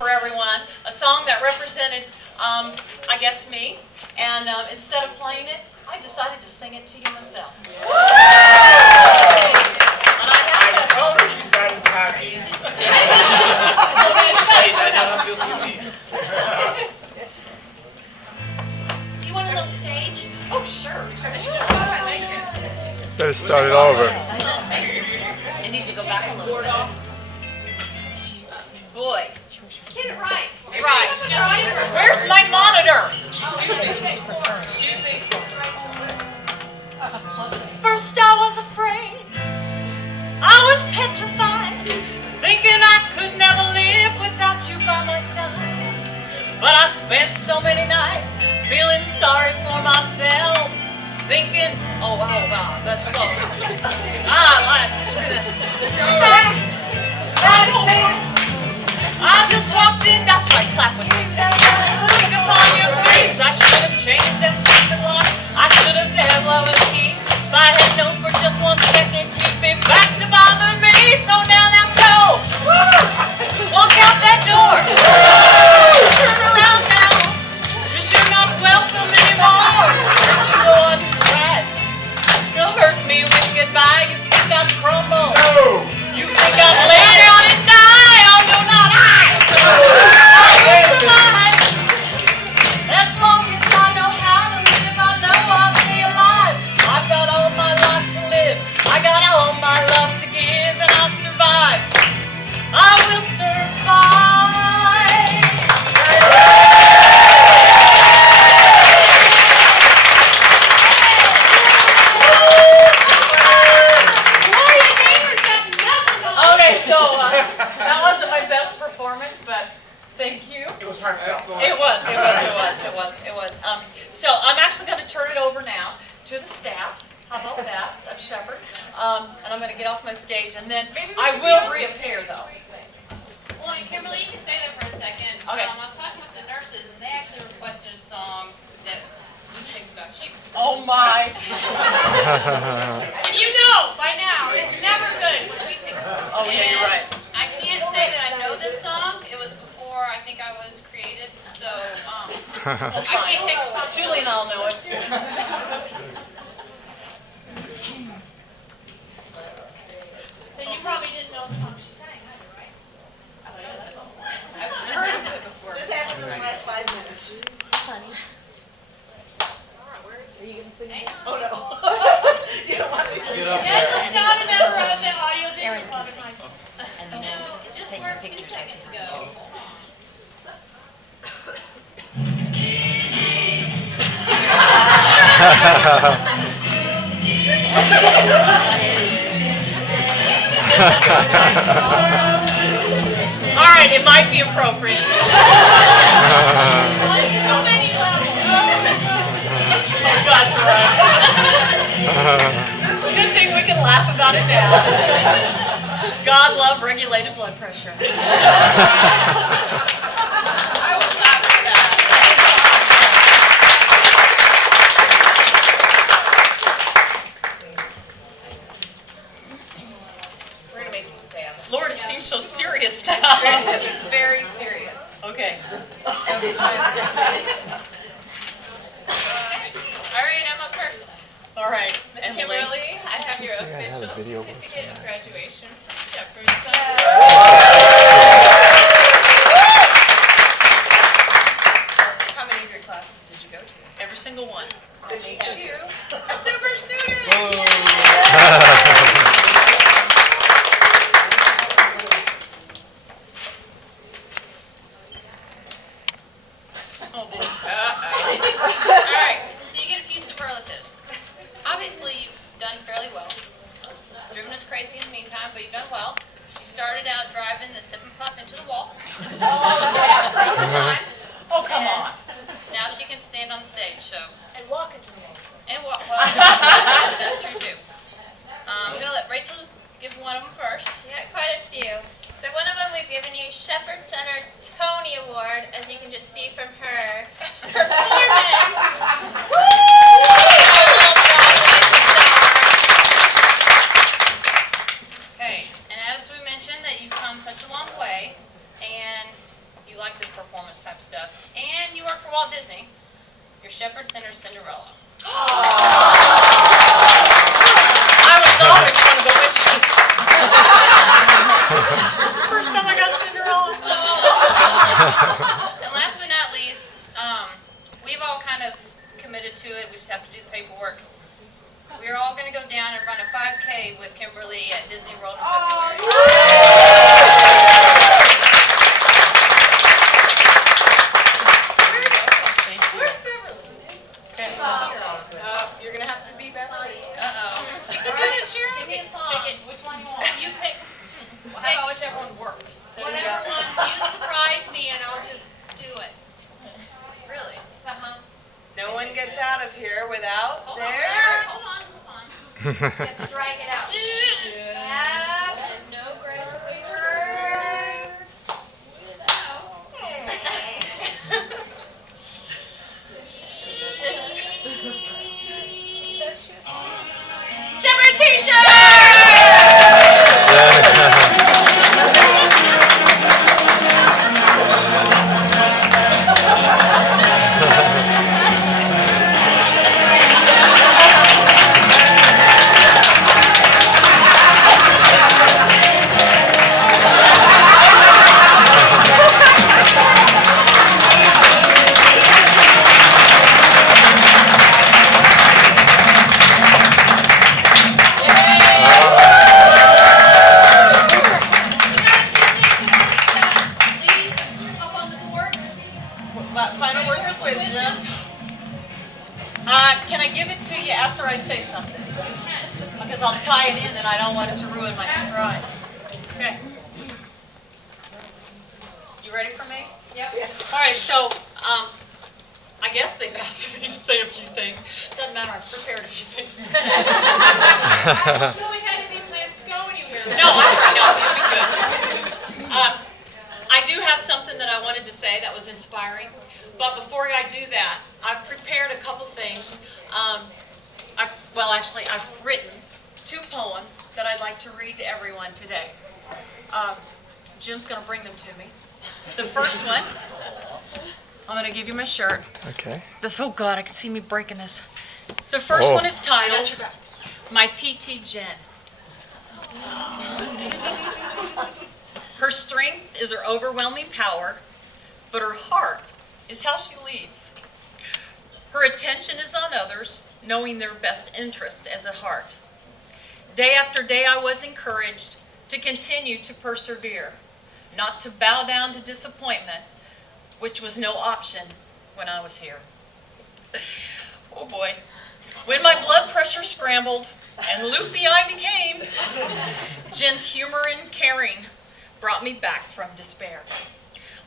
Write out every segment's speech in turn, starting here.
for everyone, a song that represented, I guess, me. And instead of playing it, I decided to sing it to you myself. And I told her she's got it cocky. I know how it feels to be me. Do you want a little stage? Oh, sure. Better start it over. It needs to go back a little bit. Boy. Get it right. It's right. Where's my monitor? Excuse me. First I was afraid. I was petrified, thinking I could never live without you by my side. But I spent so many nights feeling sorry for myself, thinking, oh wow, let's go. Screw that. I just walked in, that's right, clap with me. Look upon your face, I should have changed that stupid lock. I should have never loved a key. If I had known for just 1 second, you'd be back to bother me. So now go. Walk out that door. Turn around now, 'cause you're not welcome anymore. Don't you go on bad. You'll hurt me with goodbye. You think I'd crumble. No. You think I'd lay down and die. Oh, no, not I. I'll survive. As long as I know how to live, I know I'll stay alive. I've got all my life to live. I got all my love to give, and I'll survive. I will survive. Okay, so that wasn't my best performance, but thank you. It was heartfelt. It was. So I'm actually going to turn it over now to the staff. How about that, of Shepherd? And I'm going to get off my stage, and then I will reappear, though. Well, and Kimberly, you can stay there for a second. Okay. I was talking with the nurses, and they actually requested a song that we think about you. Oh, my. And you know by now, it's never good when we pick a song. Oh, yeah, you're right. I can't say that I know this song. It was before I think I was created, so I can't take responsibility. Julie and I'll know it. Then you probably didn't know the song she sang, either, right? I've heard of it before. This happened in the last 5 minutes. Honey. Are you going to sing Hang it? on. Oh, no. You don't want me to sing Get it? up Yes, there. let's not a member of the audio visual club in high school. And It just worked 2 seconds ago. All right, it might be appropriate. On so many levels. Oh, God, you're right. It's a good thing we can laugh about it now. God love regulated blood pressure. I will clap for that. We're going to make you stay on this. Lord, it seems so serious now. This is very serious. Okay. All right, I'm up first. All right. Miss Emily. Kimberly, I have your I have a official video. certificate of graduation from Sheperds. How many of your classes did you go to? Every single one. That makes you a super student. Oh, boy. All right, so you get a few superlatives. Obviously, you've done fairly well. Driven us crazy in the meantime, but you've done well. She started out driving the sip and puff into the wall. Multiple times. Oh, come And on. now she can stand on the stage, so. And walk into the wall. And well, that's true too. I'm going to let Rachel give one of them first. Yeah, quite a few. So one of them we've given you Shepherd Center's Tony Award, as you can just see from her performance. Okay, and as we mentioned that you've come such a long way, and you for Walt Disney, your Shepherd Center's Cinderella. I was always one of the witches. First time I got Cinderella. And last but not least, we've all kind of committed to it. We just have to do the paperwork. We're all going to go down and run a 5K with Kimberly at Disney World in February. Where's Beverly? You're gonna have to be Beverly. Uh-oh. You can do it, Sheerin. Give me a song. Which one do you want? You pick. Well, how about whichever one works? Whatever one, you surprise me and I'll just do it. Really? No one gets out of here without Hold their. on, hold on. You have to drag it out. And no graduation. Shepherd t-shirt! Final words of wisdom. Can I give it to you after I say something? Because I'll tie it in and I don't want it to ruin my surprise. Okay. You ready for me? Yep. All right, so I guess they've asked me to say a few things. Doesn't matter, I've prepared a few things to say. You always had any plans to go anywhere. No, it'll be good. I do have something that I wanted to say that was inspiring, but before I do that, I've prepared a couple things. I've written 2 poems that I'd like to read to everyone today. Jim's going to bring them to me. The first one, I'm going to give you my shirt. Okay. Oh God, I can see me breaking this. The first one is titled, My PT Jen. Her strength is her overwhelming power, but her heart is how she leads. Her attention is on others, knowing their best interest as at heart. Day after day I was encouraged to continue to persevere, not to bow down to disappointment, which was no option when I was here. Oh boy. When my blood pressure scrambled and loopy I became, Jen's humor and caring brought me back from despair.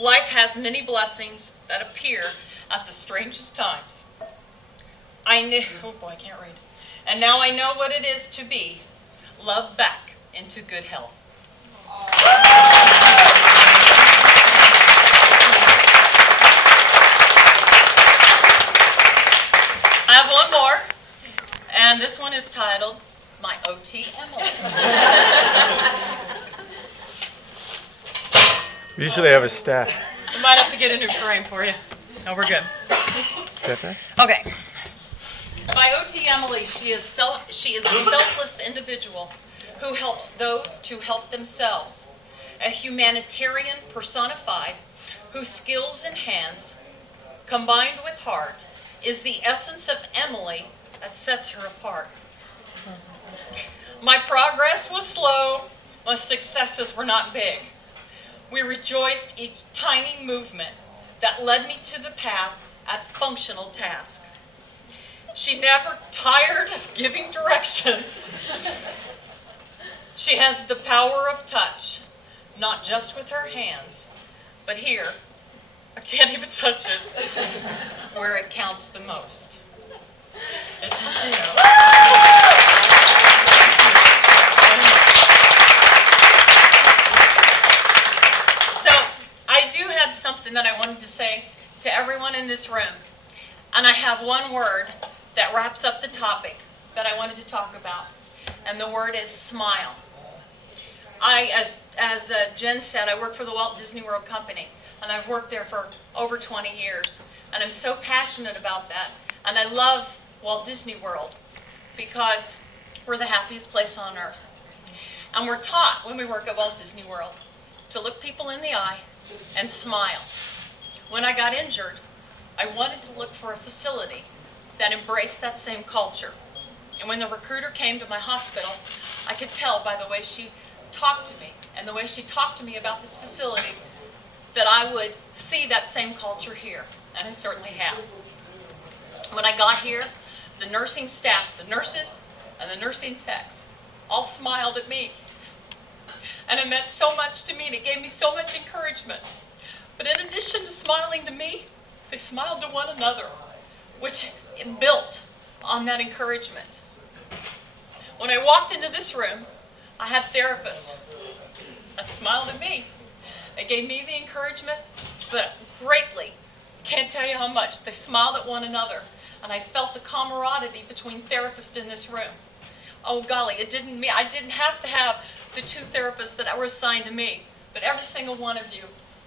Life has many blessings that appear at the strangest times. Oh boy, I can't read. And now I know what it is to be loved back into good health. I have one more, and this one is titled, My OT Emily. We usually have a staff. We might have to get a new frame for you. No, we're good. Steph? Okay. By OT Emily, she is a selfless individual who helps those to help themselves. A humanitarian personified whose skills and hands, combined with heart, is the essence of Emily that sets her apart. My progress was slow, my successes were not big. We rejoiced each tiny movement that led me to the path at functional task. She never tired of giving directions. She has the power of touch, not just with her hands, but here, I can't even touch it, where it counts the most. This is Jen. So, I do have something that I wanted to say to everyone in this room. And I have one word that wraps up the topic that I wanted to talk about. And the word is smile. As Jen said, I work for the Walt Disney World Company. And I've worked there for over 20 years. And I'm so passionate about that. And I love Walt Disney World because we're the happiest place on earth. And we're taught when we work at Walt Disney World to look people in the eye and smile. When I got injured, I wanted to look for a facility that embraced that same culture. And when the recruiter came to my hospital, I could tell by the way she talked to me and the way she talked to me about this facility that I would see that same culture here. And I certainly have. When I got here, the nursing staff, the nurses and the nursing techs, all smiled at me. And it meant so much to me, and it gave me so much encouragement. But in addition to smiling to me, they smiled to one another, which built on that encouragement. When I walked into this room, I had therapists that smiled at me. They gave me the encouragement, but greatly, can't tell you how much, they smiled at one another. And I felt the camaraderie between therapists in this room. Oh golly, I didn't have to have the 2 therapists that were assigned to me, but every single one of you.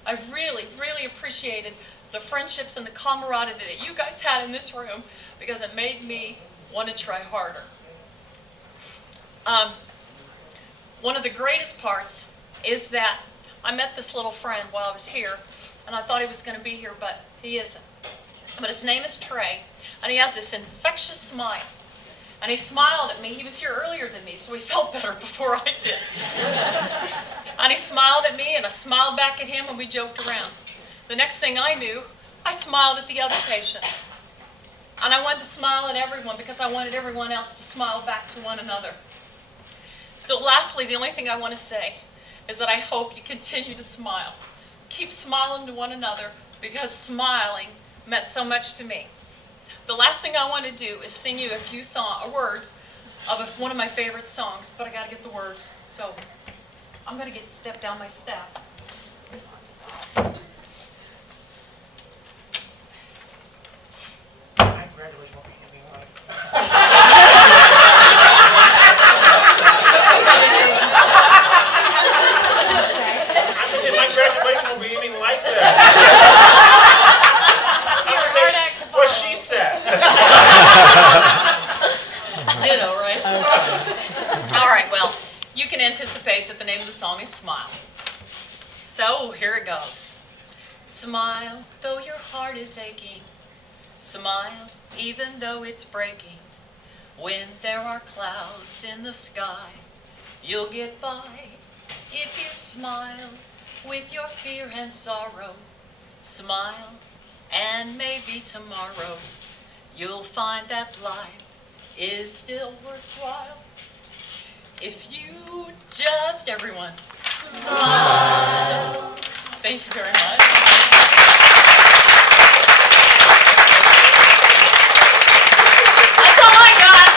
I really, really appreciated the friendships and the camaraderie that you guys had in this room because it made me want to try harder. One of the greatest parts is that I met this little friend while I was here, and I thought he was going to be here, but he isn't. But his name is Trey, and he has this infectious smile. And he smiled at me. He was here earlier than me, so he felt better before I did. And he smiled at me, and I smiled back at him, and we joked around. The next thing I knew, I smiled at the other patients. And I wanted to smile at everyone because I wanted everyone else to smile back to one another. So lastly, the only thing I want to say is that I hope you continue to smile. Keep smiling to one another because smiling meant so much to me. The last thing I want to do is sing you a few words of one of my favorite songs, but I got to get the words, so I'm going to step down my staff. My graduation will be anything like. I said my graduation will be anything like that. What she said. Ditto, right? All right, well, you can anticipate that the name of the song is Smile. So here it goes. Smile, though your heart is aching. Smile, even though it's breaking. When there are clouds in the sky, you'll get by if you smile with your fear and sorrow. Smile, and maybe tomorrow you'll find that life is still worthwhile. If you just, everyone, smile. Thank you very much. That's all I got.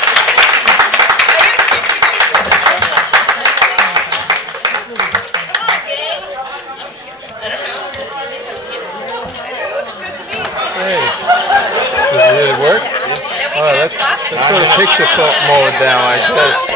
Come on, gang. I don't know. Hey, did it work? All right, let's go to picture mode now, I guess.